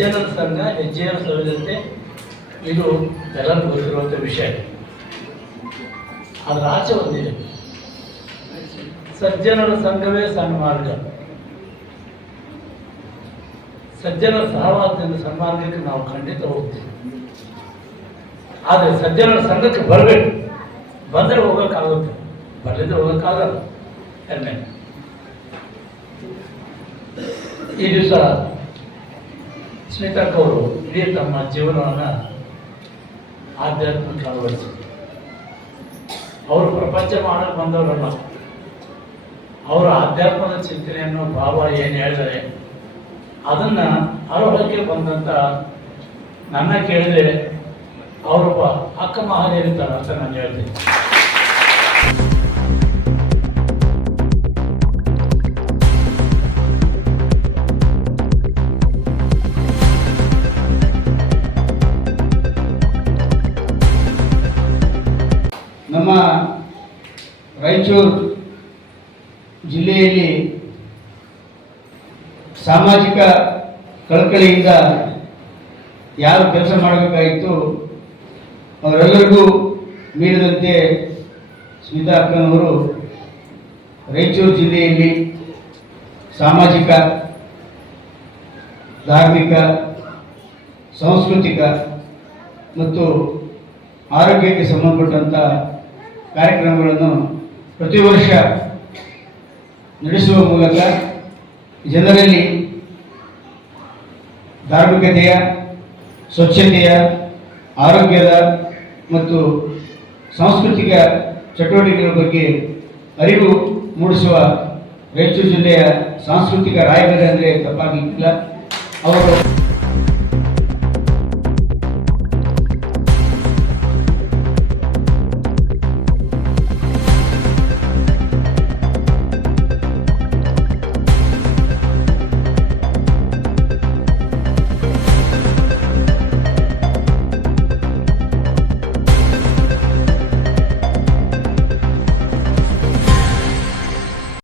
ಸಜ್ಜನರ ಸಂಘ ಹೆಜ್ಜೆಯನ್ನು ಸವಿದಂತೆ ಇದು ಎಲ್ಲರಿಗೂ ಗೊತ್ತಿರುವಂಥ ವಿಷಯ. ಅದರ ಆಚೆ ಒಂದಿದೆ, ಸಜ್ಜನರ ಸಂಘವೇ ಸನ್ಮಾರ್ಗ. ಸಜ್ಜನರ ಸಹವಾಸದಿಂದ ಸನ್ಮಾರ್ಗಕ್ಕೆ ನಾವು ಖಂಡಿತ ಹೋಗ್ತೀವಿ. ಆದರೆ ಸಜ್ಜನರ ಸಂಘಕ್ಕೆ ಬರಬೇಕು, ಬಂದರೆ ಹೋಗೋಕ್ಕಾಗುತ್ತೆ, ಬರಲಿದ್ರೆ ಹೋಗೋಕ್ಕಾಗಲ್ಲ. ಎರಡನೇ, ಈ ದಿವಸ ಸ್ಮಿತಕ್ಕ ಅವರು ಇಡೀ ತಮ್ಮ ಜೀವನವನ್ನು ಆಧ್ಯಾತ್ಮಿಕ ಅಳವಡಿಸಿದರು. ಅವರು ಪ್ರಪಂಚ ಮಾಡಲು ಬಂದವರಲ್ಲ, ಅವರ ಆಧ್ಯಾತ್ಮದ ಚಿಂತನೆಯನ್ನು ಬಾಬಾ ಏನು ಹೇಳಿದರೆ ಅದನ್ನು ಅರಹೊಳಗೆ ಬಂದಂಥ ನನ್ನ ಕೇಳಿದರೆ ಅವರೊಬ್ಬ ಅಕ್ಕ ಮಹಾದೇವಿರ್ತಾರೆ ಅಂತ ನಾನು ಹೇಳ್ತೀನಿ. ನಮ್ಮ ರಾಯಚೂರು ಜಿಲ್ಲೆಯಲ್ಲಿ ಸಾಮಾಜಿಕ ಕಳಕಳಿಯಿಂದ ಯಾರು ಕೆಲಸ ಮಾಡಬೇಕಾಗಿತ್ತು ಅವರೆಲ್ಲರಿಗೂ ಮೀರಿದಂತೆ ಸ್ಮಿತಾ ಅಕ್ಕನವರು ರಾಯಚೂರು ಜಿಲ್ಲೆಯಲ್ಲಿ ಸಾಮಾಜಿಕ, ಧಾರ್ಮಿಕ, ಸಾಂಸ್ಕೃತಿಕ ಮತ್ತು ಆರೋಗ್ಯಕ್ಕೆ ಸಂಬಂಧಪಟ್ಟಂಥ ಕಾರ್ಯಕ್ರಮಗಳನ್ನು ಪ್ರತಿ ವರ್ಷ ನಡೆಸುವ ಮೂಲಕ ಜನರಲ್ಲಿ ಧಾರ್ಮಿಕತೆಯ, ಸ್ವಚ್ಛತೆಯ, ಆರೋಗ್ಯದ ಮತ್ತು ಸಾಂಸ್ಕೃತಿಕ ಚಟುವಟಿಕೆಗಳ ಬಗ್ಗೆ ಅರಿವು ಮೂಡಿಸುವ ರಾಯಚೂರು ಜಿಲ್ಲೆಯ ಸಾಂಸ್ಕೃತಿಕ ರಾಯಭಾರಿ ಅಂದರೆ ತಪ್ಪಾಗಲಿಕ್ಕಿಲ್ಲ. ಅವರು